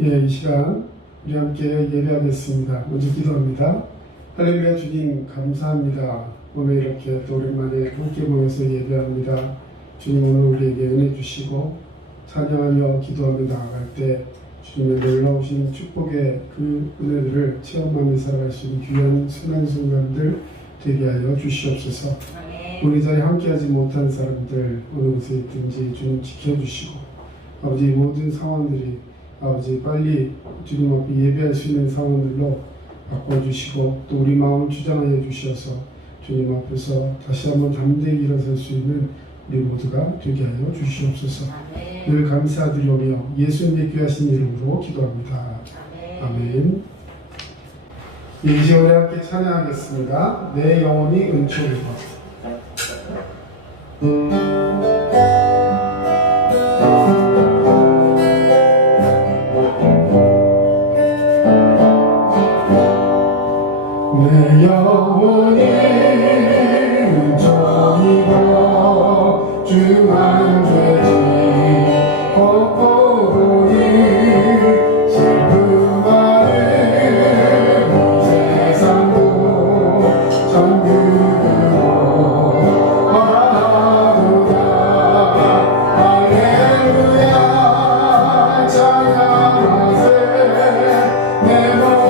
예, 이 시간 우리 함께 예배하겠습니다. 먼저 기도합니다. 할렐루야. 주님 감사합니다. 오늘 이렇게 또 오랜만에 함께 모여서 예배합니다. 주님 오늘 우리에게 은혜 주시고 찬양하며 기도하며 나아갈 때 주님의 놀라우신 축복의 그 은혜들을 체험하며 살아갈 수 있는 귀한 순간순간들 되게 하여 주시옵소서. 우리 자리에 함께하지 못한 사람들 어느 곳에 있든지 주님 지켜주시고 아버지 모든 상황들이 아버지 빨리 주님 앞에 예배할 수 있는 상황들로 바꿔주시고 또 우리 마음을 주장하여 주셔서 주님 앞에서 다시 한번 담대히 일어설 수 있는 우리 모두가 되게 하여 주시옵소서. 늘 감사드리오며 예수님의 귀하신 이름으로 기도합니다. 아멘. 이 시간에 함께 찬양하겠습니다. 내 영혼이 은총이고. 내 영혼이 은총이고 주만 되지 걷고 보니 슬픔 많은 이 세상도 천국으로 와도다. 할렐루야 찬양하세. 내 모든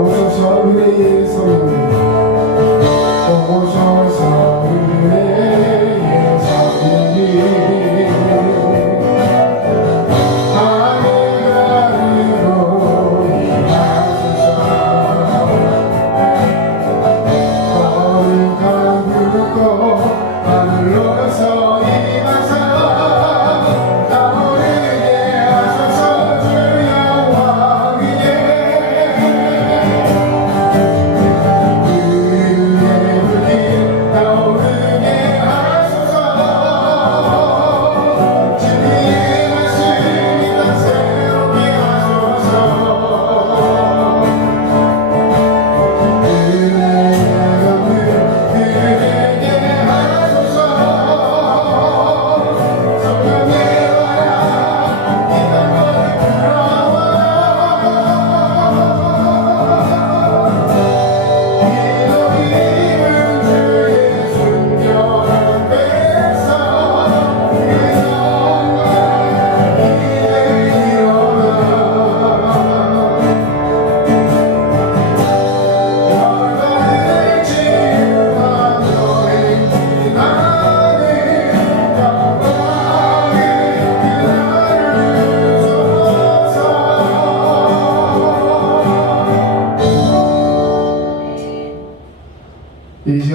오소서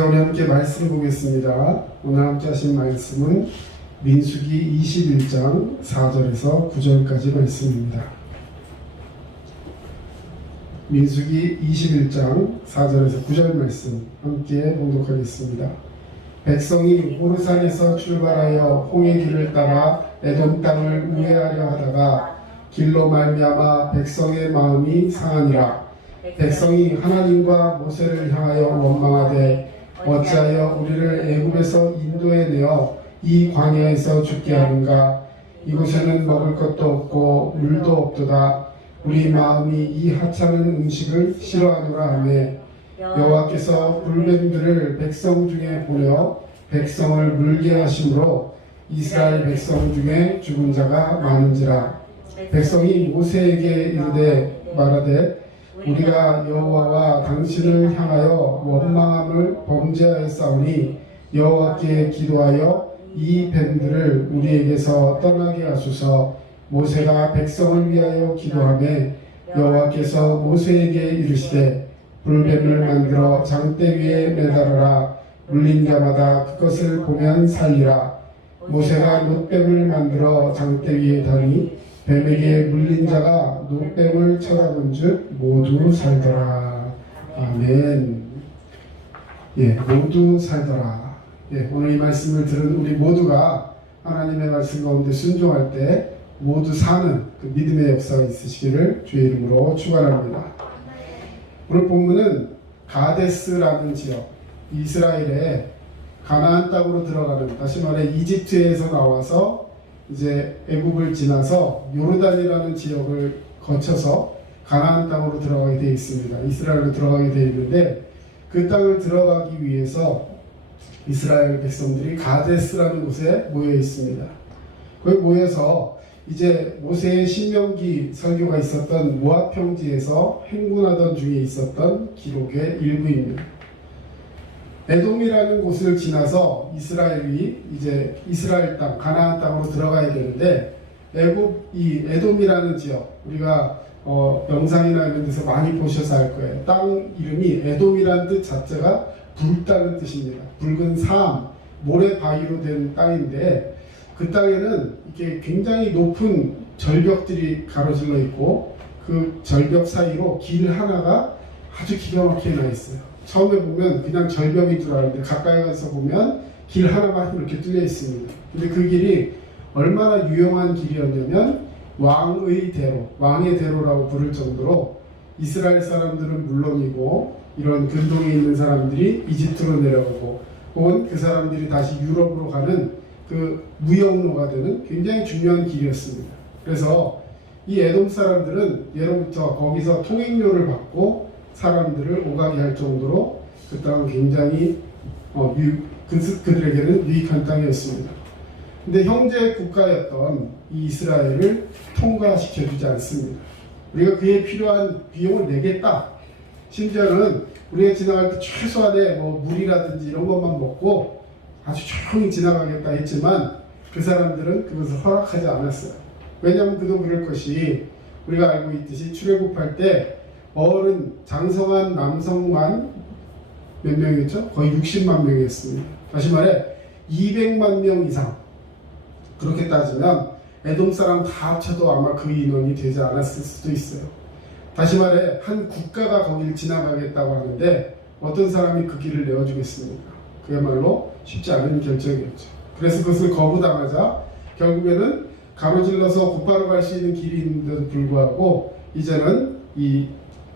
자, 우리 함께 말씀 보겠습니다. 오늘 함께 하신 말씀은 민수기 21장 4절에서 9절까지 말씀입니다. 민수기 21장 4절에서 9절 말씀 함께 봉독하겠습니다. 백성이 호르산에서 출발하여 홍해 길을 따라 에돔 땅을 우회하려 하다가 길로 말미암아 백성의 마음이 상하니라. 백성이 하나님과 모세를 향하여 원망하되 어찌하여 우리를 애굽에서 인도해 내어 이 광야에서 죽게 하는가. 이곳에는 먹을 것도 없고 물도 없도다. 우리 마음이 이 하찮은 음식을 싫어하노라 하며 여호와께서 불뱀들을 백성 중에 보내어 백성을 물게 하심으로 이스라엘 백성 중에 죽은 자가 많은지라. 백성이 모세에게 이르되 말하되 우리가 여호와와 당신을 향하여 원망함을 범죄하였사오니 여호와께 기도하여 이 뱀들을 우리에게서 떠나게 하소서. 모세가 백성을 위하여 기도하며 여호와께서 모세에게 이르시되 불뱀을 만들어 장대 위에 매달아라. 물린 자마다 그것을 보면 살리라. 모세가 놋뱀을 만들어 장대 위에 다니 뱀에게 물린 자가 놋뱀을 쳐다본 즉 모두 살더라. 아멘. 모두 살더라. 오늘 이 말씀을 들은 우리 모두가 하나님의 말씀 가운데 순종할 때 모두 사는 그 믿음의 역사가 있으시기를 주의 이름으로 축원합니다. 오늘 본문은 가데스라는 지역, 이스라엘의 가나안 땅으로 들어가는, 다시 말해 이집트에서 나와서 이제 애굽을 지나서 요르단이라는 지역을 거쳐서 가나안 땅으로 들어가게 되어 있습니다. 이스라엘로 들어가게 되어 있는데 그 땅을 들어가기 위해서 이스라엘 백성들이 가데스라는 곳에 모여 있습니다. 거기 모여서 이제 모세의 신명기 설교가 있었던 모압 평지에서 행군하던 중에 있었던 기록의 일부입니다. 에돔이라는 곳을 지나서 이스라엘이 이제 이스라엘 땅, 가나안 땅으로 들어가야 되는데 이 에돔이라는 지역, 우리가 영상이나 이런 데서 많이 보셔서 알 거예요. 땅 이름이 에돔이라는 뜻 자체가 붉다는 뜻입니다. 붉은 삶, 모래 바위로 된 땅인데 그 땅에는 이렇게 굉장히 높은 절벽들이 가로질러 있고 그 절벽 사이로 길 하나가 아주 기가 막히게 나 있어요. 처음에 보면 그냥 절벽인 줄 알았는데 가까이 가서 보면 길 하나가 이렇게 뚫려 있습니다. 근데 그 길이 얼마나 유용한 길이었냐면 왕의 대로, 왕의 대로라고 부를 정도로 이스라엘 사람들은 물론이고 이런 근동에 있는 사람들이 이집트로 내려가고 혹은 그 사람들이 다시 유럽으로 가는 그 무역로가 되는 굉장히 중요한 길이었습니다. 그래서 이 에돔 사람들은 예로부터 거기서 통행료를 받고 사람들을 오가게 할 정도로 그 땅은 굉장히 그들에게는 유익한 땅이었습니다. 근데 형제 국가였던 이 이스라엘을 통과시켜주지 않습니다. 우리가 그에 필요한 비용을 내겠다. 심지어는 우리가 지나갈 때 최소한의 물이라든지 이런 것만 먹고 아주 조용히 지나가겠다 했지만 그 사람들은 그것을 허락하지 않았어요. 왜냐하면 그도 그럴 것이 우리가 알고 있듯이 출애굽할 때 어른 장성한 남성만 몇 명이었죠? 거의 60만 명이었습니다. 다시 말해 200만 명 이상. 그렇게 따지면 에돔 사람 다 합쳐도 아마 그 인원이 되지 않았을 수도 있어요. 다시 말해 한 국가가 거길 지나가겠다고 하는데 어떤 사람이 그 길을 내어주겠습니까? 그야말로 쉽지 않은 결정이었죠. 그래서 그것을 거부당하자 결국에는 가로질러서 곧바로 갈 수 있는 길이 있는데도 불구하고 이제는 이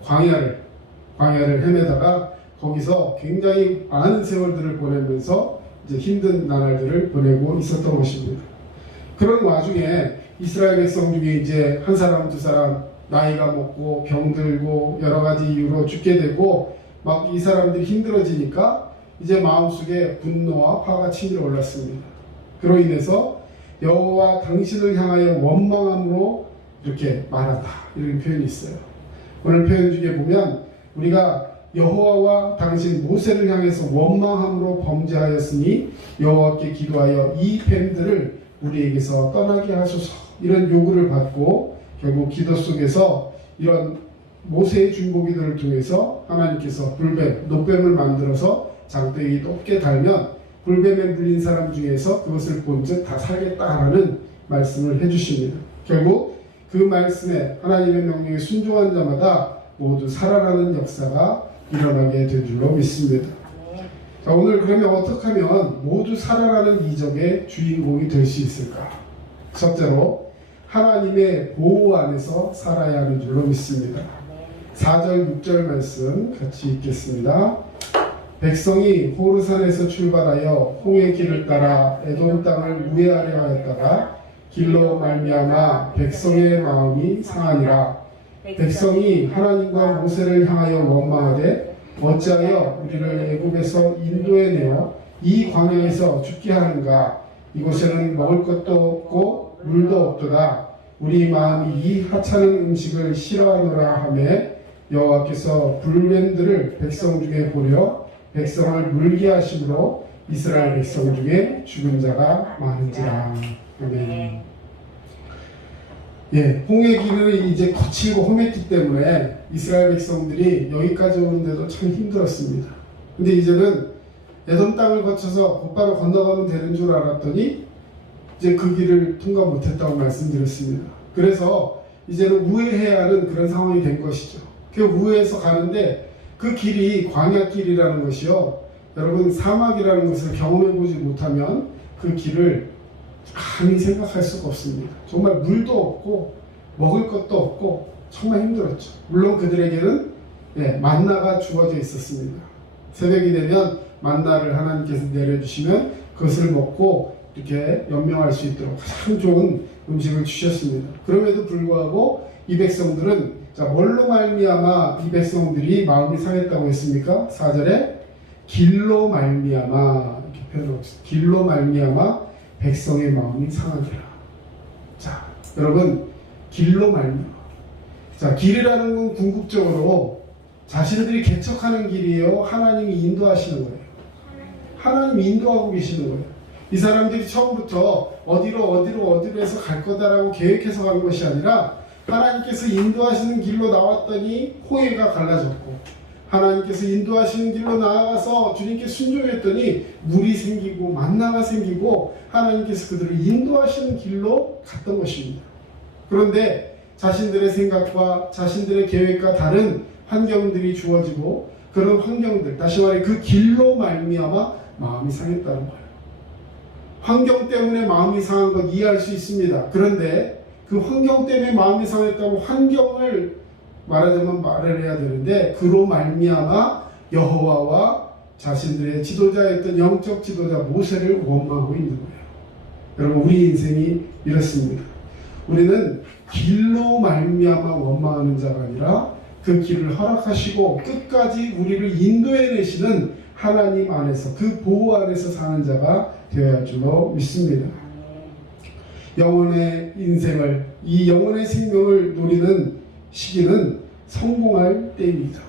광야를 헤매다가 거기서 굉장히 많은 세월들을 보내면서 이제 힘든 나날들을 보내고 있었던 것입니다. 그런 와중에 이스라엘 백성 중에 이제 한 사람 두 사람 나이가 먹고 병들고 여러 가지 이유로 죽게 되고 막 이 사람들이 힘들어지니까 이제 마음속에 분노와 화가 치밀어 올랐습니다. 그로 인해서 여호와 당신을 향하여 원망함으로 이렇게 말한다, 이런 표현이 있어요. 오늘 표현 중에 보면 우리가 여호와와 당신 모세를 향해서 원망함으로 범죄하였으니 여호와께 기도하여 이 뱀들을 우리에게서 떠나게 하소서, 이런 요구를 받고 결국 기도 속에서 이런 모세의 중보기도를 통해서 하나님께서 불뱀, 놋뱀을 만들어서 장대기 높게 달면 불뱀에 물린 사람 중에서 그것을 본즉 다 살겠다라는 말씀을 해주십니다. 결국 그 말씀에 하나님의 명령에 순종한 자마다 모두 살아나는 역사가 일어나게 된 줄로 믿습니다. 자, 오늘 그러면 어떻게 하면 모두 살아나는 이적의 주인공이 될 수 있을까? 첫째로 하나님의 보호 안에서 살아야 하는 줄로 믿습니다. 4절 6절 말씀 같이 읽겠습니다. 백성이 호르산에서 출발하여 홍해 길을 따라 에돔 땅을 우회하려 하였다가 길로 말미암아 백성의 마음이 상하니라. 백성이 하나님과 모세를 향하여 원망하되 어찌하여 우리를 애굽에서 인도해 내어 이 광야에서 죽게 하는가? 이곳에는 먹을 것도 없고 물도 없도다. 우리 마음이 이 하찮은 음식을 싫어하노라 하매 여호와께서 불뱀들을 백성 중에 보려 백성을 물게 하심으로 이스라엘 백성 중에 죽은 자가 많은지라. 아멘. 예, 홍해 길을 이제 거치고 험했기 때문에 이스라엘 백성들이 여기까지 오는데도 참 힘들었습니다. 근데 이제는 에돔 땅을 거쳐서 곧바로 건너가면 되는 줄 알았더니 이제 그 길을 통과 못했다고 말씀드렸습니다. 그래서 이제는 우회해야 하는 그런 상황이 된 것이죠. 그 우회해서 가는데 그 길이 광야길이라는 것이요, 여러분 사막이라는 것을 경험해보지 못하면 그 길을 감히 생각할 수가 없습니다. 정말 물도 없고 먹을 것도 없고 정말 힘들었죠. 물론 그들에게는 만나가 주어져 있었습니다. 새벽이 되면 만나를 하나님께서 내려주시면 그것을 먹고 이렇게 연명할 수 있도록 가장 좋은 음식을 주셨습니다. 그럼에도 불구하고 이 백성들은, 자, 뭘로 말미암아 이 백성들이 마음이 상했다고 했습니까? 4절에 길로 말미암아 이렇게 표현하고 있습니다. 길로 말미암아 백성의 마음이 상하리라. 자, 여러분, 길로 말미암아. 자, 길이라는 건 궁극적으로 자신들이 개척하는 길이에요? 하나님이 인도하시는 거예요? 하나님이 인도하고 계시는 거예요. 이 사람들이 처음부터 어디로 해서 갈 거다라고 계획해서 가는 것이 아니라 하나님께서 인도하시는 길로 나왔더니 호해가 갈라졌고, 하나님께서 인도하시는 길로 나아가서 주님께 순종했더니 물이 생기고 만나가 생기고 하나님께서 그들을 인도하시는 길로 갔던 것입니다. 그런데 자신들의 생각과 자신들의 계획과 다른 환경들이 주어지고, 그런 환경들, 다시 말해 그 길로 말미암아 마음이 상했다는 거예요. 환경 때문에 마음이 상한 건 이해할 수 있습니다. 그런데 그 환경 때문에 마음이 상했다고 환경을 말하자면 말을 해야 되는데, 그로 말미암아 여호와와 자신들의 지도자였던 영적 지도자 모세를 원망하고 있는 거예요. 여러분, 우리 인생이 이렇습니다. 우리는 길로 말미암아 원망하는 자가 아니라 그 길을 허락하시고 끝까지 우리를 인도해 내시는 하나님 안에서, 그 보호 안에서 사는 자가 되어야 할 줄로 믿습니다. 영혼의 인생을, 이 영혼의 생명을 누리는 시기는 성공할 때입니다.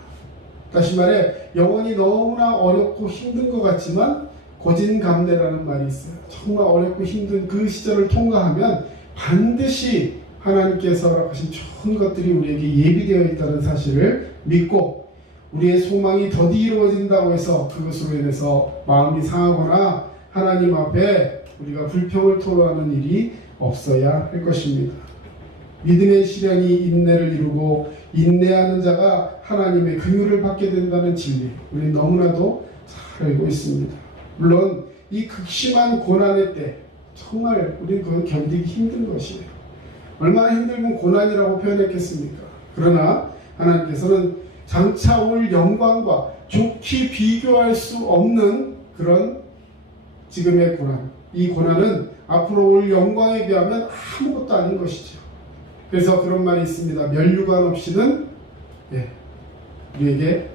다시 말해 영혼이 너무나 어렵고 힘든 것 같지만 고진감래라는 말이 있어요. 정말 어렵고 힘든 그 시절을 통과하면 반드시 하나님께서 허락하신 좋은 것들이 우리에게 예비되어 있다는 사실을 믿고, 우리의 소망이 더디 이루어진다고 해서 그것으로 인해서 마음이 상하거나 하나님 앞에 우리가 불평을 토로하는 일이 없어야 할 것입니다. 믿음의 시련이 인내를 이루고 인내하는 자가 하나님의 긍휼을 받게 된다는 진리, 우리는 너무나도 잘 알고 있습니다. 물론 이 극심한 고난의 때 정말 우리는 그걸 견디기 힘든 것이에요. 얼마나 힘들면 고난이라고 표현했겠습니까? 그러나 하나님께서는 장차 올 영광과 좋게 비교할 수 없는 그런 지금의 고난, 이 고난은 앞으로 올 영광에 비하면 아무것도 아닌 것이죠. 그래서 그런 말이 있습니다. 멸류관 없이는 우리에게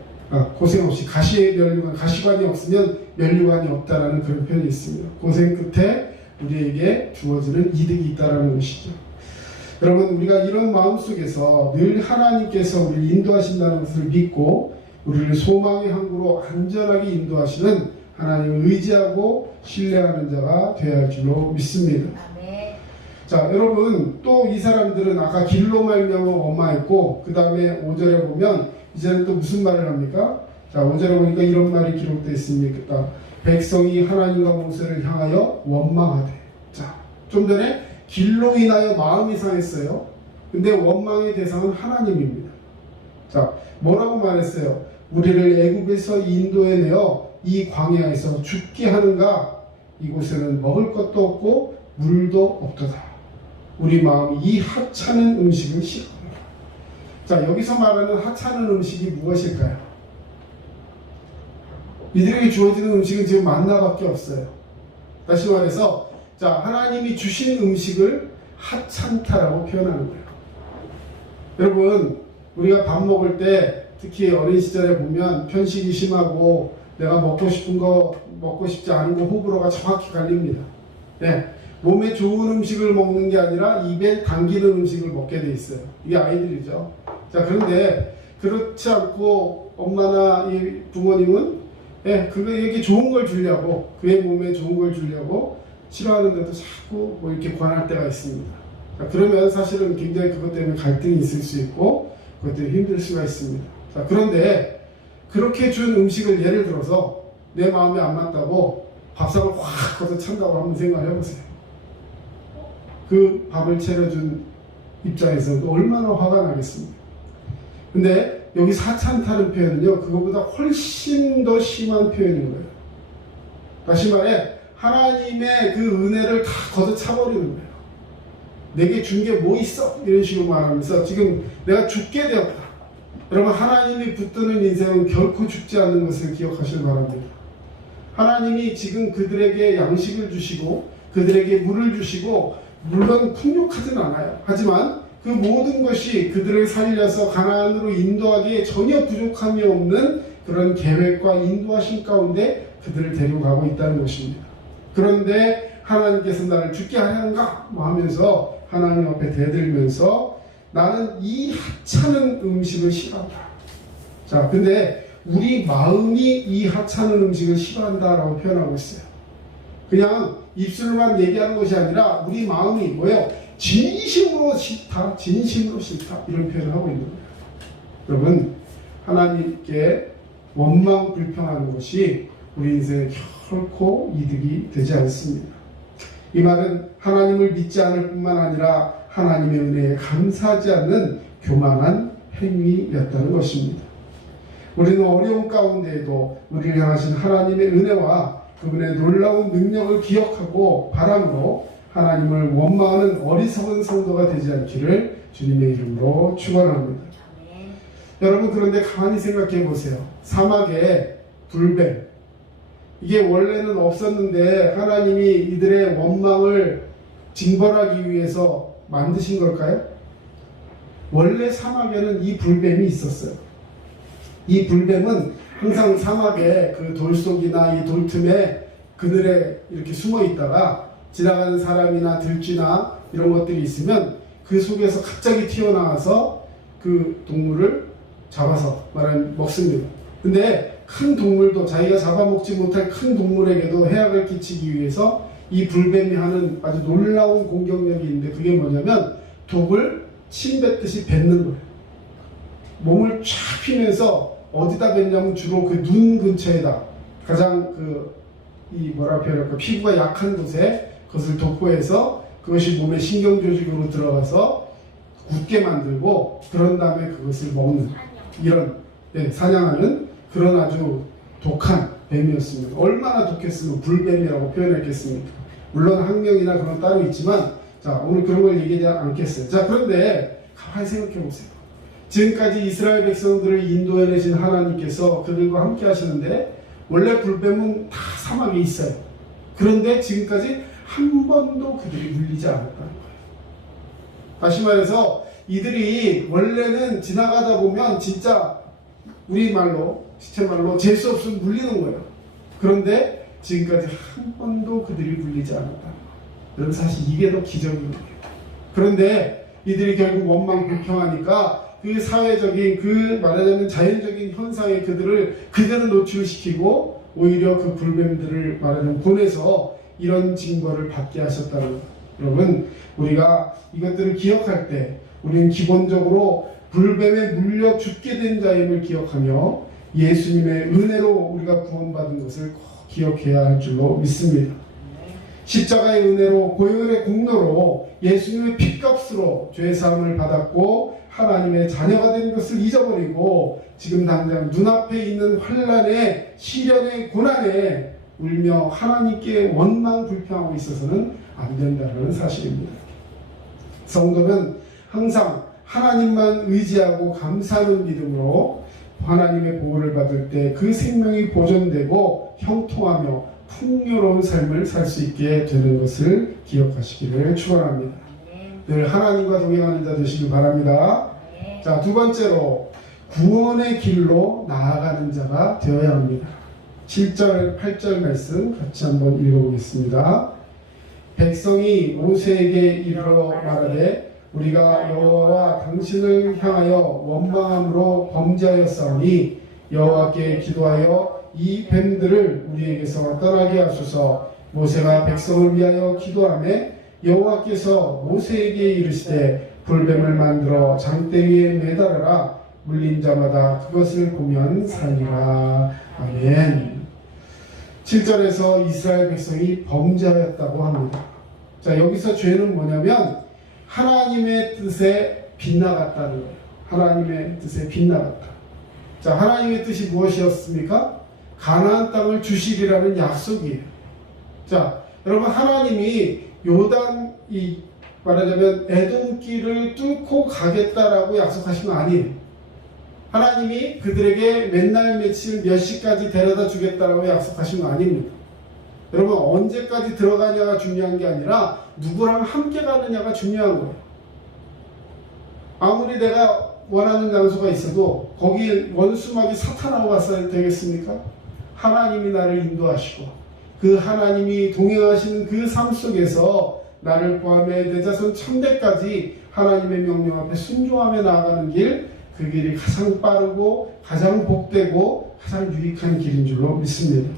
고생 없이 가시관이 없으면 멸류관이 없다라는 그런 표현이 있습니다. 고생 끝에 우리에게 주어지는 이득이 있다라는 것이죠. 여러분, 우리가 이런 마음 속에서 늘 하나님께서 우리를 인도하신다는 것을 믿고 우리를 소망의 항구로 안전하게 인도하시는 하나님을 의지하고 신뢰하는 자가 되어야 할 줄로 믿습니다. 자, 여러분, 또 이 사람들은 아까 길로 말미암아 원망했고, 그 다음에 5절에 보면 이제는 또 무슨 말을 합니까? 자, 5절에 보니까 이런 말이 기록되어 있습니다. 백성이 하나님과 모세를 향하여 원망하되. 자, 좀 전에 길로 인하여 마음이 상했어요. 근데 원망의 대상은 하나님입니다. 자, 뭐라고 말했어요? 우리를 애굽에서 인도해 내어 이 광야에서 죽게 하는가? 이곳에는 먹을 것도 없고 물도 없도다. 우리 마음이 이 하찮은 음식을 싫어합니다. 자, 여기서 말하는 하찮은 음식이 무엇일까요? 이들에게 주어지는 음식은 지금 만나밖에 없어요. 다시 말해서, 자, 하나님이 주신 음식을 하찮다라고 표현하는 거예요. 여러분, 우리가 밥 먹을 때 특히 어린 시절에 보면 편식이 심하고 내가 먹고 싶은 거 먹고 싶지 않은 거 호불호가 정확히 갈립니다. 네, 몸에 좋은 음식을 먹는 게 아니라 입에 당기는 음식을 먹게 돼 있어요. 이게 아이들이죠. 자, 그런데 그렇지 않고 엄마나 이 부모님은 그에게 좋은 걸 주려고, 그의 몸에 좋은 걸 주려고 싫어하는데도 자꾸 뭐 이렇게 권할 때가 있습니다. 자, 그러면 사실은 굉장히 그것 때문에 갈등이 있을 수 있고 그것 때문에 힘들 수가 있습니다. 자, 그런데 그렇게 준 음식을 예를 들어서 내 마음에 안 맞다고 밥상을 확 걷어찬다고 한번 생각을 해보세요. 그 밥을 차려준 입장에서도 얼마나 화가 나겠습니까? 근데 여기 사찬타는 표현은요, 그거보다 훨씬 더 심한 표현인 거예요. 다시 말해, 하나님의 그 은혜를 다 걷어차버리는 거예요. 내게 준 게 뭐 있어? 이런 식으로 말하면서 지금 내가 죽게 되었다. 여러분, 하나님이 붙드는 인생은 결코 죽지 않는 것을 기억하시기 바랍니다. 하나님이 지금 그들에게 양식을 주시고 그들에게 물을 주시고 물론 풍족하진 않아요. 하지만 그 모든 것이 그들을 살려서 가나안으로 인도하기에 전혀 부족함이 없는 그런 계획과 인도하심 가운데 그들을 데려가고 있다는 것입니다. 그런데 하나님께서 나를 죽게 하려는가? 하면서 하나님 앞에 대들면서 나는 이 하찮은 음식을 싫어한다. 자, 근데 우리 마음이 이 하찮은 음식을 싫어한다라고 표현하고 있어요. 그냥 입술로만 얘기하는 것이 아니라 우리 마음이 뭐예요? 진심으로 싫다, 진심으로 싫다, 이런 표현을 하고 있는 거예요. 여러분, 하나님께 원망 불평하는 것이 우리 인생에 결코 이득이 되지 않습니다. 이 말은 하나님을 믿지 않을 뿐만 아니라 하나님의 은혜에 감사하지 않는 교만한 행위였다는 것입니다. 우리는 어려운 가운데에도 우리를 향하신 하나님의 은혜와 그분의 놀라운 능력을 기억하고 바람으로 하나님을 원망하는 어리석은 성도가 되지 않기를 주님의 이름으로 축원합니다. 여러분, 그런데 가만히 생각해 보세요. 사막에 불뱀, 이게 원래는 없었는데 하나님이 이들의 원망을 징벌하기 위해서 만드신 걸까요? 원래 사막에는 이 불뱀이 있었어요. 이 불뱀은 항상 사막의 그 돌속이나 이 돌틈에 그늘에 이렇게 숨어 있다가 지나가는 사람이나 들쥐나 이런 것들이 있으면 그 속에서 갑자기 튀어나와서 그 동물을 잡아서 먹습니다. 근데 큰 동물도 자기가 잡아먹지 못할 큰 동물에게도 해악을 끼치기 위해서 이 불뱀이 하는 아주 놀라운 공격력이 있는데 그게 뭐냐면 독을 침 뱉듯이 뱉는 거예요. 몸을 쫙 피면서 어디다 뱉냐면 주로 그 눈 근처에다 가장 피부가 약한 곳에 그것을 도포해서 그것이 몸의 신경 조직으로 들어가서 굳게 만들고 그런 다음에 그것을 먹는 이런 사냥하는 그런 아주 독한 뱀이었습니다. 얼마나 독했으면 불뱀이라고 표현했겠습니까? 물론 학명이나 그런 따로 있지만 자, 오늘 그런 걸 얘기하지 않겠어요. 자, 그런데 가만히 생각해 보세요. 지금까지 이스라엘 백성들을 인도해내신 하나님께서 그들과 함께 하시는데 원래 불뱀은 다 사막에 있어요. 그런데 지금까지 한 번도 그들이 물리지 않았다는 거예요. 다시 말해서 이들이 원래는 지나가다 보면 진짜 우리말로 시체말로 재수 없으면 물리는 거예요. 그런데 지금까지 한 번도 그들이 물리지 않았다는 거예요. 여러분, 사실 이게 더 기적인 거예요. 그런데 이들이 결국 원망 불평하니까 그 사회적인 그 말하자면 자연적인 현상에 그들을 그대로 노출시키고 오히려 그 불뱀들을 말하자면 보내서 이런 징벌을 받게 하셨다는 거예요. 여러분, 우리가 이것들을 기억할 때 우리는 기본적으로 불뱀에 물려 죽게 된 자임을 기억하며 예수님의 은혜로 우리가 구원받은 것을 꼭 기억해야 할 줄로 믿습니다. 십자가의 은혜로 고혈의 공로로 예수님의 피값으로 죄사함을 받았고 하나님의 자녀가 된 것을 잊어버리고 지금 당장 눈앞에 있는 환난에 시련의 고난에 울며 하나님께 원망 불평하고 있어서는 안 된다는 사실입니다. 성도는 항상 하나님만 의지하고 감사하는 믿음으로 하나님의 보호를 받을 때 그 생명이 보존되고 형통하며 풍요로운 삶을 살 수 있게 되는 것을 기억하시기를 축원합니다. 늘 하나님과 동행하는 자 되시길 바랍니다. 자, 두 번째로 구원의 길로 나아가는 자가 되어야 합니다. 7절, 8절 말씀 같이 한번 읽어보겠습니다. 백성이 모세에게 이르러 말하되 우리가 여호와와 당신을 향하여 원망함으로 범죄하였사오니 여호와께 기도하여 이 뱀들을 우리에게서 떠나게 하소서. 모세가 백성을 위하여 기도하매 여호와께서 모세에게 이르시되 불뱀을 만들어 장대기에 매달아라. 물린 자마다 그것을 보면 살리라. 아멘. 7절에서 이스라엘 백성이 범죄하였다고 합니다. 자, 여기서 죄는 뭐냐면 하나님의 뜻에 빗나갔다는 거예요. 하나님의 뜻에 빗나갔다. 자, 하나님의 뜻이 무엇이었습니까? 가나안 땅을 주시리라는 약속이에요. 자, 여러분, 하나님이 요단, 말하자면 에돔길을 뚫고 가겠다라고 약속하신 건 아니에요. 하나님이 그들에게 맨날 며칠 몇 시까지 데려다 주겠다라고 약속하신 건 아닙니다. 여러분, 언제까지 들어가냐가 중요한 게 아니라 누구랑 함께 가느냐가 중요한 거예요. 아무리 내가 원하는 장소가 있어도 거기에 원수막이 사탄하고 갔어야 되겠습니까? 하나님이 나를 인도하시고 그 하나님이 동행하시는 그 삶 속에서 나를 포함해 내 자손 천대까지 하나님의 명령 앞에 순종하며 나아가는 길, 그 길이 가장 빠르고 가장 복되고 가장 유익한 길인 줄로 믿습니다.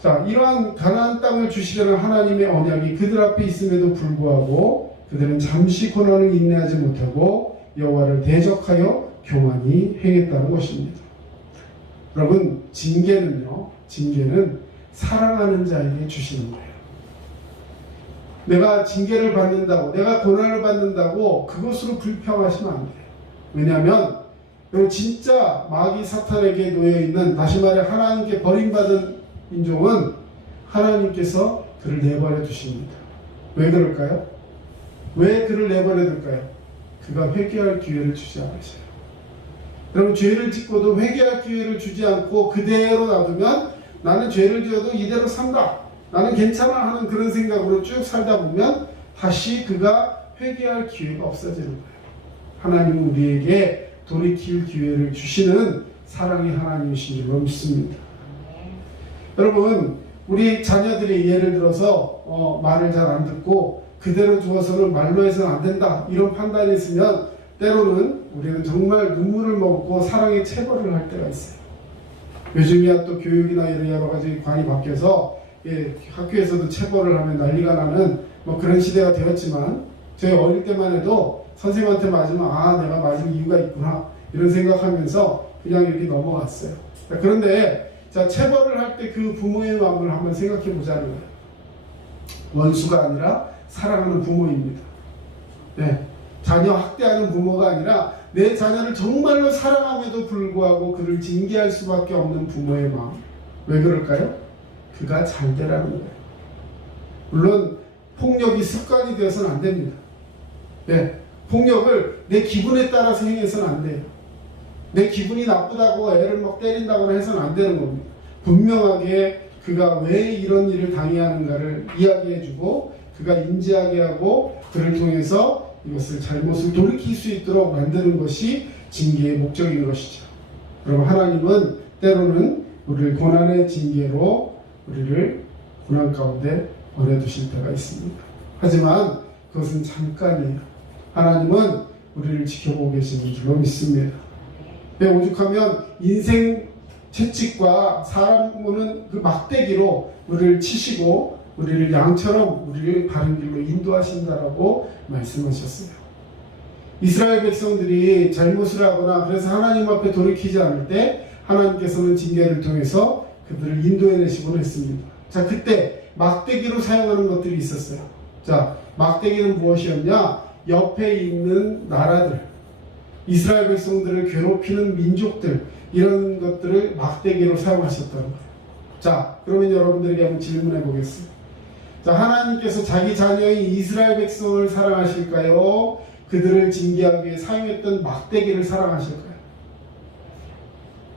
자, 이러한 가나안 땅을 주시려는 하나님의 언약이 그들 앞에 있음에도 불구하고 그들은 잠시 고난을 인내하지 못하고 여호와를 대적하여 교만히 행했다는 것입니다. 여러분, 징계는 사랑하는 자에게 주시는 거예요. 내가 징계를 받는다고, 내가 고난을 받는다고 그것으로 불평하시면 안 돼요. 왜냐하면 진짜 마귀 사탄에게 놓여있는, 다시 말해 하나님께 버림받은 민족은 하나님께서 그를 내버려 두십니다. 왜 그럴까요? 왜 그를 내버려 둘까요? 그가 회개할 기회를 주지 않으셔요. 여러분, 죄를 짓고도 회개할 기회를 주지 않고 그대로 놔두면 나는 죄를 지어도 이대로 산다, 나는 괜찮아 하는 그런 생각으로 쭉 살다 보면 다시 그가 회개할 기회가 없어지는 거예요. 하나님은 우리에게 돌이킬 기회를 주시는 사랑의 하나님이신 줄로 믿습니다. 여러분, 우리 자녀들이 예를 들어서 말을 잘 안 듣고 그대로 두어서는 말로 해서는 안 된다, 이런 판단이 있으면 때로는 우리는 정말 눈물을 먹고 사랑의 체벌을 할 때가 있어요. 요즘이야 또 교육이나 이런 여러 가지 관이 바뀌어서 학교에서도 체벌을 하면 난리가 나는 그런 시대가 되었지만, 저희 어릴 때만 해도 선생님한테 맞으면 내가 맞을 이유가 있구나 이런 생각하면서 그냥 이렇게 넘어갔어요. 그런데 자, 체벌을 할 때 그 부모의 마음을 한번 생각해 보자는 거예요. 원수가 아니라 사랑하는 부모입니다. 네, 자녀 학대하는 부모가 아니라 내 자녀를 정말로 사랑함에도 불구하고 그를 징계할 수밖에 없는 부모의 마음. 왜 그럴까요? 그가 잘 되라는 거예요. 물론 폭력이 습관이 되어서는 안 됩니다. 네, 폭력을 내 기분에 따라서 행해서는 안 돼요. 내 기분이 나쁘다고 애를 막 때린다거나 해서는 안 되는 겁니다. 분명하게 그가 왜 이런 일을 당해야 하는가를 이야기해주고 그가 인지하게 하고 그를 통해서 이것을 잘못을 돌이킬 수 있도록 만드는 것이 징계의 목적인 것이죠. 그럼 하나님은 때로는 우리를 고난의 징계로 우리를 고난 가운데 보내두실 때가 있습니다. 하지만 그것은 잠깐이에요. 하나님은 우리를 지켜보고 계시는 줄로 믿습니다. 오죽하면 인생 채찍과 사람 보는 그 막대기로 우리를 치시고 우리를 양처럼 우리를 바른 길로 인도하신다라고 말씀하셨어요. 이스라엘 백성들이 잘못을 하거나 그래서 하나님 앞에 돌이키지 않을 때 하나님께서는 징계를 통해서 그들을 인도해내시곤 했습니다. 자, 그때 막대기로 사용하는 것들이 있었어요. 자, 막대기는 무엇이었냐? 옆에 있는 나라들, 이스라엘 백성들을 괴롭히는 민족들, 이런 것들을 막대기로 사용하셨다는 거예요. 자, 그러면 여러분들에게 한번 질문해 보겠습니다. 자, 하나님께서 자기 자녀인 이스라엘 백성을 사랑하실까요? 그들을 징계하기 위해 사용했던 막대기를 사랑하실까요?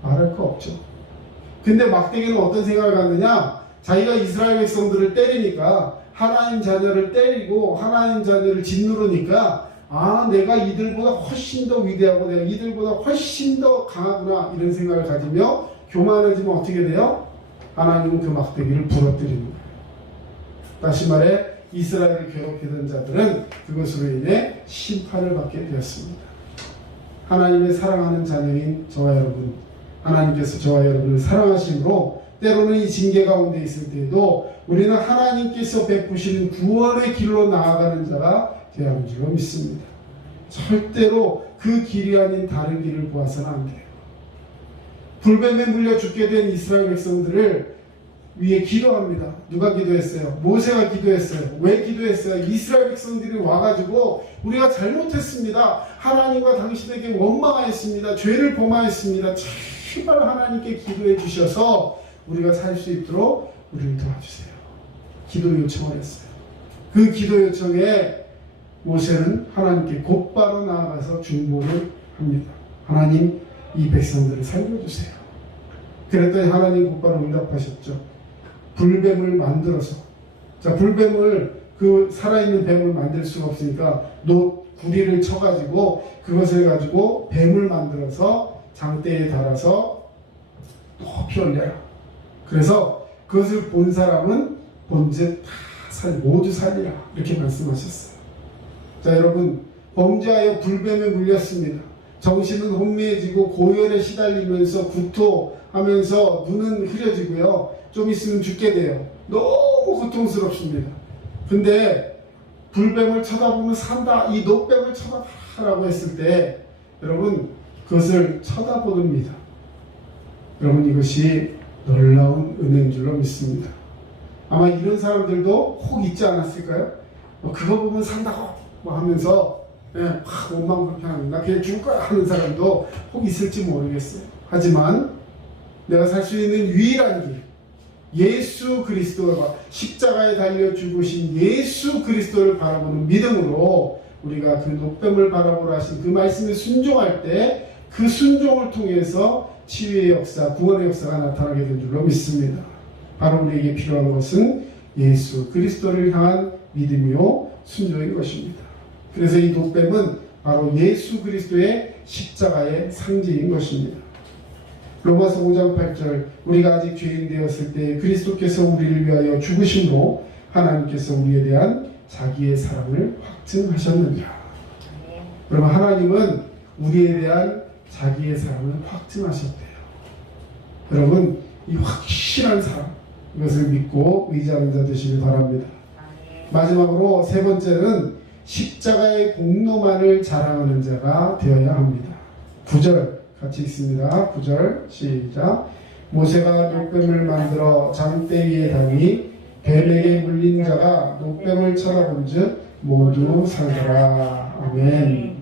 말할 거 없죠. 근데 막대기는 어떤 생각을 갖느냐? 자기가 이스라엘 백성들을 때리니까, 하나님 자녀를 때리고 하나님 자녀를 짓누르니까, 아, 내가 이들보다 훨씬 더 위대하고 내가 이들보다 훨씬 더 강하구나, 이런 생각을 가지며 교만해지면 어떻게 돼요? 하나님은 그 막대기를 부러뜨리는 거예요. 다시 말해 이스라엘을 괴롭히던 자들은 그것으로 인해 심판을 받게 되었습니다. 하나님의 사랑하는 자녀인 저와 여러분, 하나님께서 저와 여러분을 사랑하심으로 때로는 이 징계 가운데 있을 때에도 우리는 하나님께서 베푸시는 구원의 길로 나아가는 자가 되어야 하는 줄로 믿습니다. 절대로 그 길이 아닌 다른 길을 보아서는 안 돼요. 불뱀에 물려 죽게 된 이스라엘 백성들을 위해 기도합니다. 누가 기도했어요? 모세가 기도했어요. 왜 기도했어요? 이스라엘 백성들이 와가지고 우리가 잘못했습니다. 하나님과 당신에게 원망하였습니다. 죄를 범하였습니다. 제발 하나님께 기도해 주셔서 우리가 살 수 있도록 우리를 도와주세요. 기도 요청을 했어요. 그 기도 요청에 모세는 하나님께 곧바로 나아가서 중보를 합니다. 하나님, 이 백성들을 살려주세요. 그랬더니 하나님 곧바로 응답하셨죠. 불뱀을 만들어서, 자, 불뱀을, 그 살아있는 뱀을 만들 수가 없으니까 구리를 쳐가지고 그것을 가지고 뱀을 만들어서 장대에 달아서 높이 올려요. 그래서 그것을 본 사람은 본즉 다 모두 살리라, 이렇게 말씀하셨어요. 자, 여러분, 범죄하여 불뱀에 물렸습니다. 정신은 혼미해지고 고열에 시달리면서 구토하면서 눈은 흐려지고요. 좀 있으면 죽게 돼요. 너무 고통스럽습니다. 근데 불뱀을 쳐다보면 산다, 이 노뱀을 쳐다봐라고 했을 때 여러분, 그것을 쳐다보릅니다. 여러분, 이것이 놀라운 은혜인 줄로 믿습니다. 아마 이런 사람들도 혹 있지 않았을까요? 그거 보면 산다고 하면서 확 원망불평하는, 나 그냥 죽을 거야 하는 사람도 혹 있을지 모르겠어요. 하지만 내가 살 수 있는 유일한 길, 예수 그리스도가 십자가에 달려 죽으신 예수 그리스도를 바라보는 믿음으로 우리가 그 노뱀을 바라보라 하신 그 말씀에 순종할 때 그 순종을 통해서 치유의 역사, 구원의 역사가 나타나게 된 줄로 믿습니다. 바로 우리에게 필요한 것은 예수 그리스도를 향한 믿음이요 순종인 것입니다. 그래서 이 노뱀은 바로 예수 그리스도의 십자가의 상징인 것입니다. 로마서 5장 8절, 우리가 아직 죄인 되었을 때 그리스도께서 우리를 위하여 죽으심으로 하나님께서 우리에 대한 자기의 사랑을 확증하셨느니라. 그러면 하나님은 우리에 대한 자기의 사랑을 확증하셨대요. 여러분, 이 확실한 사랑, 이것을 믿고 의지하는 자 되시길 바랍니다. 마지막으로 세 번째는 십자가의 공로만을 자랑하는 자가 되어야 합니다. 9절 같이 읽습니다. 9절 시작. 모세가 노뱀을 만들어 장대 위에 담이 뱀에게 물린 자가 노뱀을 쳐다본즉 모두 살더라. 아멘.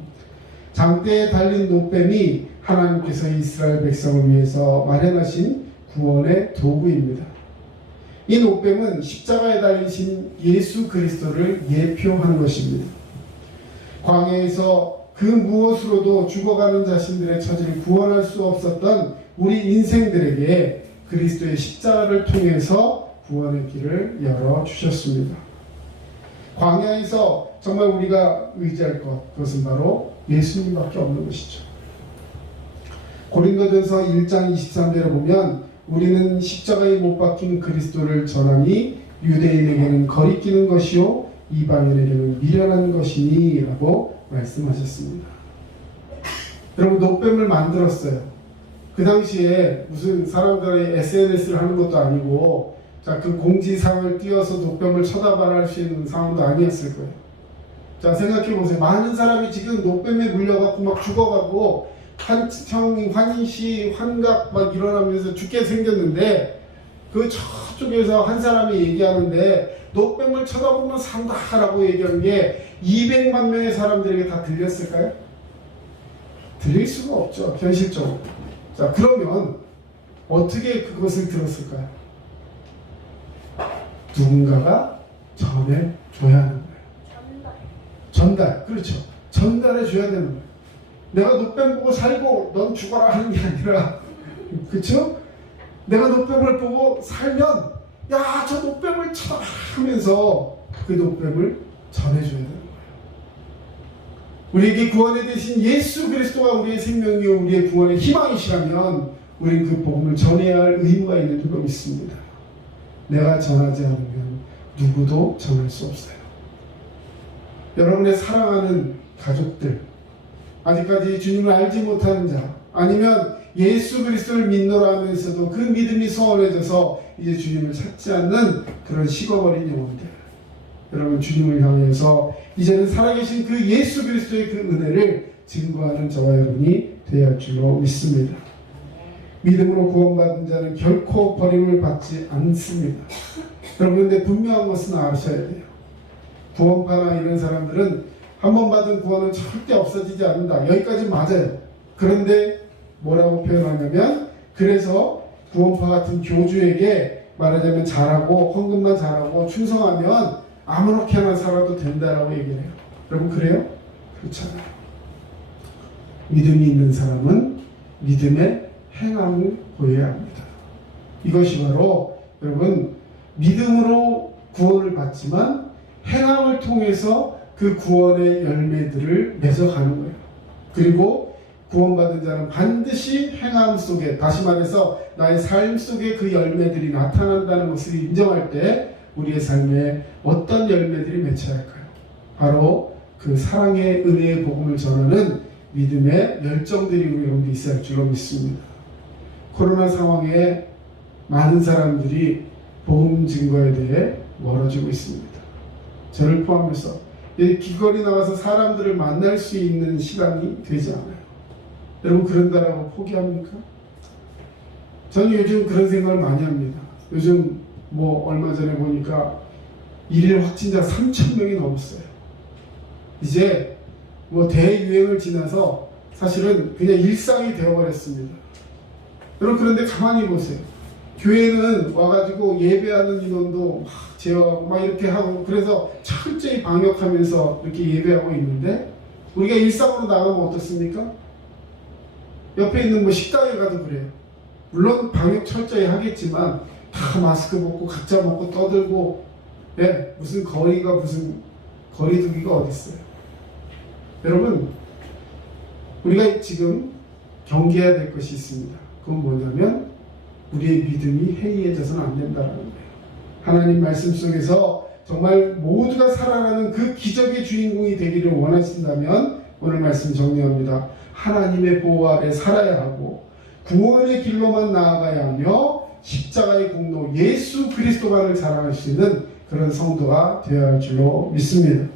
장대에 달린 노뱀이 하나님께서 이스라엘 백성을 위해서 마련하신 구원의 도구입니다. 이 노뱀은 십자가에 달리신 예수 그리스도를 예표하는 것입니다. 광야에서 그 무엇으로도 죽어가는 자신들의 처지를 구원할 수 없었던 우리 인생들에게 그리스도의 십자가를 통해서 구원의 길을 열어주셨습니다. 광야에서 정말 우리가 의지할 것, 그것은 바로 예수님밖에 없는 것이죠. 고린도전서 1장 23절에 보면 우리는 십자가에 못 박힌 그리스도를 전하니 유대인에게는 거리끼는 것이요 이방인에게는 미련한 것이니 라고 말씀하셨습니다. 여러분, 노뱀을 만들었어요. 그 당시에 무슨 사람들의 SNS를 하는 것도 아니고 자, 그 공지사항을 띄워서 노뱀을 쳐다봐라 할 수 있는 상황도 아니었을 거예요. 자, 생각해 보세요. 많은 사람이 지금 노뱀에 물려갖고 막 죽어가고 환시, 환각 막 일어나면서 죽게 생겼는데 그 저쪽에서 한 사람이 얘기하는데 노뱀을 쳐다보면 산다라고 얘기하는 게 200만 명의 사람들에게 다 들렸을까요? 들릴 수가 없죠. 현실적으로. 자, 그러면 어떻게 그것을 들었을까요? 누군가가 전해줘야 하는 거예요. 전달. 그렇죠. 전달해 줘야 되는 거예요. 내가 노뱀 보고 살고 넌 죽어라 하는 게 아니라, 그렇죠? 내가 노뱀을 보고 살면 야, 저 노뱀을 쳐라 하면서 그 노뱀을 전해줘야 되는 거예요. 우리에게 구원에 되신 예수 그리스도가 우리의 생명이요 우리의 구원의 희망이시라면 우리는 그 복음을 전해야 할 의무가 있는 줄로 믿습니다. 내가 전하지 않으면 누구도 전할 수 없어요. 여러분의 사랑하는 가족들, 아직까지 주님을 알지 못하는 자, 아니면 예수 그리스도를 믿노라 하면서도 그 믿음이 소원해져서 이제 주님을 찾지 않는 그런 식어버린 영혼들, 여러분 주님을 향해서 이제는 살아계신 그 예수 그리스도의 그 은혜를 증거하는 저와 여러분이 되어야 할 줄로 믿습니다. 믿음으로 구원받은 자는 결코 버림을 받지 않습니다. 여러분, 근데 분명한 것은 아셔야 돼요. 구원파나 이런 사람들은 한 번 받은 구원은 절대 없어지지 않는다. 여기까지 맞아요. 그런데 뭐라고 표현하냐면, 그래서 구원파 같은 교주에게 말하자면 잘하고 헌금만 잘하고 충성하면 아무렇게나 살아도 된다라고 얘기를 해요. 여러분, 그래요? 그렇잖아요. 믿음이 있는 사람은 믿음의 행함을 보여야 합니다. 이것이 바로 여러분 믿음으로 구원을 받지만 행함을 통해서 그 구원의 열매들을 맺어가는 거예요. 그리고 구원받은 자는 반드시 행함 속에, 다시 말해서 나의 삶 속에 그 열매들이 나타난다는 것을 인정할 때 우리의 삶에 어떤 열매들이 맺혀야 할까요? 바로 그 사랑의 은혜의 복음을 전하는 믿음의 열정들이 우리 가운데 있어야 할 줄로 믿습니다. 코로나 상황에 많은 사람들이 복음 증거에 대해 멀어지고 있습니다. 저를 포함해서 길거리 나가서 사람들을 만날 수 있는 시간이 되지 않아요. 여러분, 그런다라고 포기합니까? 저는 요즘 그런 생각을 많이 합니다. 요즘 얼마 전에 보니까 일일 확진자 3,000명이 넘었어요. 이제 대유행을 지나서 사실은 그냥 일상이 되어버렸습니다. 여러분, 그런데 가만히 보세요. 교회는 와가지고 예배하는 인원도 막 제어하고 막 이렇게 하고, 그래서 철저히 방역하면서 이렇게 예배하고 있는데, 우리가 일상으로 나가면 어떻습니까? 옆에 있는 식당에 가도 그래요. 물론 방역 철저히 하겠지만 다 마스크 벗고 각자 먹고 떠들고, 무슨 거리두기가 어디 있어요? 여러분, 우리가 지금 경계해야 될 것이 있습니다. 그건 뭐냐면 우리의 믿음이 해이해져서는 안 된다는 거예요. 하나님 말씀 속에서 정말 모두가 살아나는 그 기적의 주인공이 되기를 원하신다면 오늘 말씀 정리합니다. 하나님의 보호 아래 살아야 하고 구원의 길로만 나아가야 하며 십자가의 공로 예수 그리스도만을 자랑할 수 있는 그런 성도가 되어야 할 줄로 믿습니다.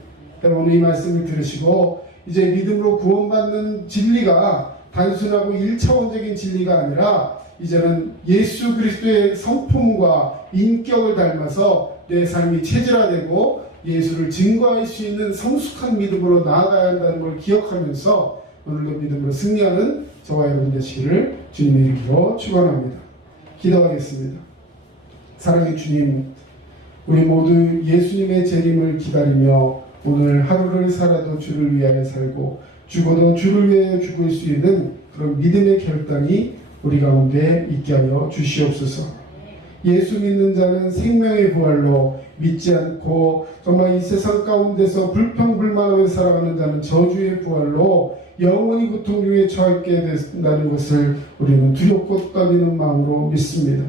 오늘 이 말씀을 들으시고 이제 믿음으로 구원받는 진리가 단순하고 1차원적인 진리가 아니라 이제는 예수 그리스도의 성품과 인격을 닮아서 내 삶이 체질화되고 예수를 증거할 수 있는 성숙한 믿음으로 나아가야 한다는 걸 기억하면서 오늘도 믿음으로 승리하는 저와 여러분 되시기를 주님의 이름으로 축원합니다. 기도하겠습니다. 사랑의 주님, 우리 모두 예수님의 재림을 기다리며 오늘 하루를 살아도 주를 위하여 살고 죽어도 주를 위하여 죽을 수 있는 그런 믿음의 결단이 우리 가운데 있게 하여 주시옵소서. 예수 믿는 자는 생명의 부활로, 믿지 않고 정말 이 세상 가운데서 불평불만하며 살아가는 자는 저주의 부활로 영원히 고통 중에 처하게 된다는 것을 우리는 두렵고 떨리는 마음으로 믿습니다.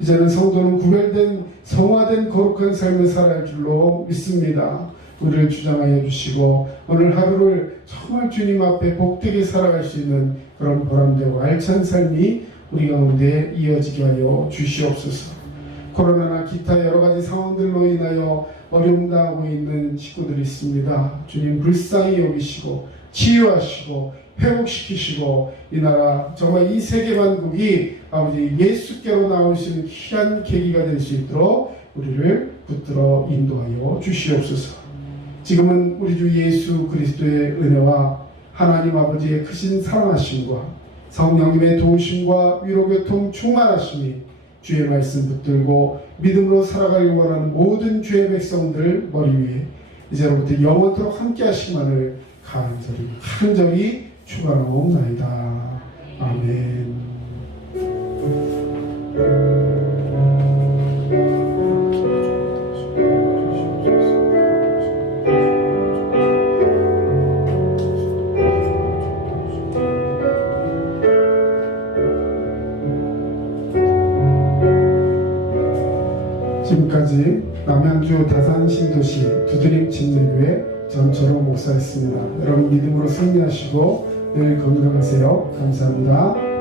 이제는 성도는 구별된 성화된 거룩한 삶을 살아야 할 줄로 믿습니다. 우리를 주장하여 주시고 오늘 하루를 정말 주님 앞에 복되게 살아갈 수 있는 그런 보람되고 알찬 삶이 우리 가운데 이어지게 하여 주시옵소서. 코로나나 기타 여러 가지 상황들로 인하여 어려움 당하고 있는 식구들이 있습니다. 주님 불쌍히 여기시고 치유하시고 회복시키시고 이 나라 정말 이 세계만국이 아버지 예수께로 나올 수 있는 귀한 계기가 될 수 있도록 우리를 붙들어 인도하여 주시옵소서. 지금은 우리 주 예수 그리스도의 은혜와 하나님 아버지의 크신 사랑하심과 성령님의 도우심과 위로교통 충만하심이 주의 말씀 붙들고 믿음으로 살아가길 원하는 모든 주의 백성들 머리 위에 이제로부터 영원토록 함께 하시기만을 간절히 축원하옵나이다. 아멘. 지금까지 남양주 다산 신도시 두드림 침례교회 전철호 목사였습니다. 여러분 믿음으로 승리하시고 늘 건강하세요. 감사합니다.